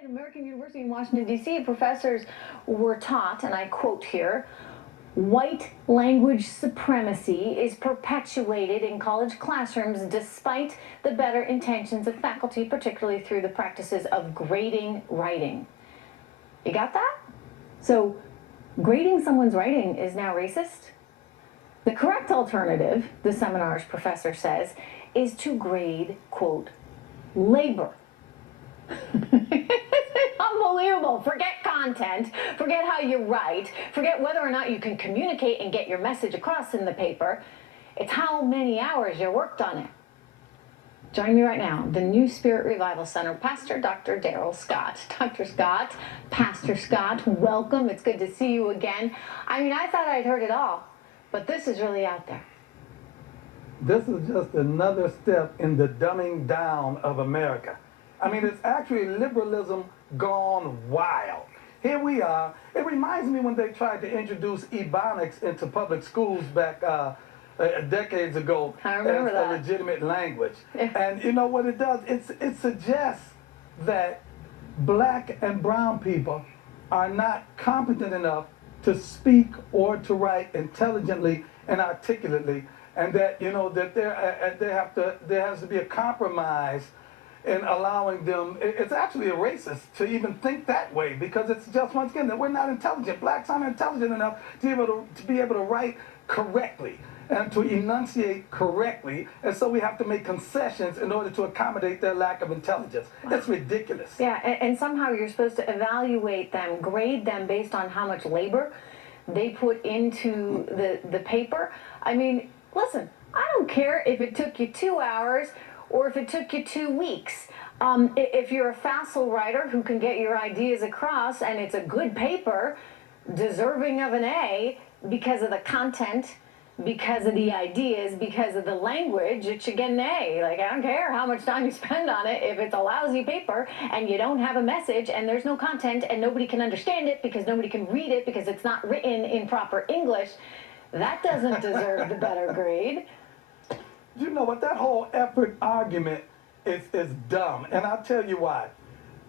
At American University in Washington, D.C., professors were taught, and I quote here, white language supremacy is perpetuated in college classrooms despite the better intentions of faculty, particularly through the practices of grading writing. You got that? So, grading someone's writing is now racist? The correct alternative, the seminar's professor says, is to grade, quote, labor. Unbelievable. Forget content, forget how you write, forget whether or not you can communicate and get your message across in the paper. It's how many hours you worked on it. Join me right now, the New Spirit Revival Center, Pastor Dr. Daryl Scott. Dr. Scott, Pastor Scott, welcome. It's good to see you again. I mean, I thought I'd heard it all, but this is really out there. This is just another step in the dumbing down of America. I mean, it's actually liberalism gone wild. Here we are. It reminds me when they tried to introduce Ebonics into public schools back decades ago as a legitimate language. Yeah. And you know what it does? It suggests that black and brown people are not competent enough to speak or to write intelligently and articulately, and that, you know, that there has to be a compromise in allowing them. It's actually a racist to even think that way, because it's just, once again, that we're not intelligent. Blacks aren't intelligent enough to be able to write correctly and to enunciate correctly, and so we have to make concessions in order to accommodate their lack of intelligence. It's ridiculous. Yeah, and somehow you're supposed to evaluate them, grade them based on how much labor they put into the paper. I mean, listen, I don't care if it took you 2 hours or if it took you 2 weeks. If you're a facile writer who can get your ideas across and it's a good paper, deserving of an A because of the content, because of the ideas, because of the language, it should get an A. Like, I don't care how much time you spend on it. If it's a lousy paper and you don't have a message and there's no content and nobody can understand it because nobody can read it because it's not written in proper English, that doesn't deserve the better grade. You know what? That whole effort argument is dumb, and I'll tell you why.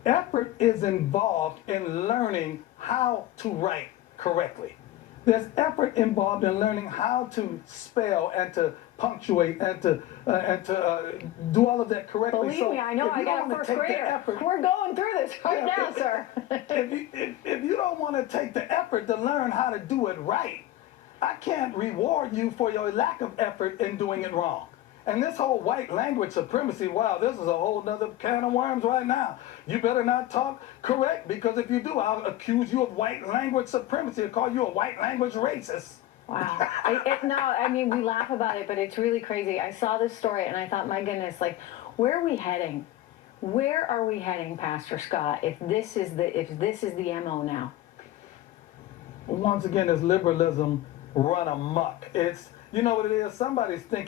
Effort is involved in learning how to write correctly. There's effort involved in learning how to spell and to punctuate and to do all of that correctly. Believe me, I know. I got a first grader. We're going through this right now, sir. If you don't want to take the effort to learn how to do it right, I can't reward you for your lack of effort in doing it wrong. And this whole white language supremacy, wow, this is a whole nother can of worms right now. You better not talk correct, because if you do, I'll accuse you of white language supremacy and call you a white language racist. Wow. No, I mean, we laugh about it, but it's really crazy. I saw this story and I thought, my goodness, like, where are we heading? Where are we heading, Pastor Scott, if this is the MO now? Once again, it's liberalism run amok. It's, you know what it is? Somebody's thinking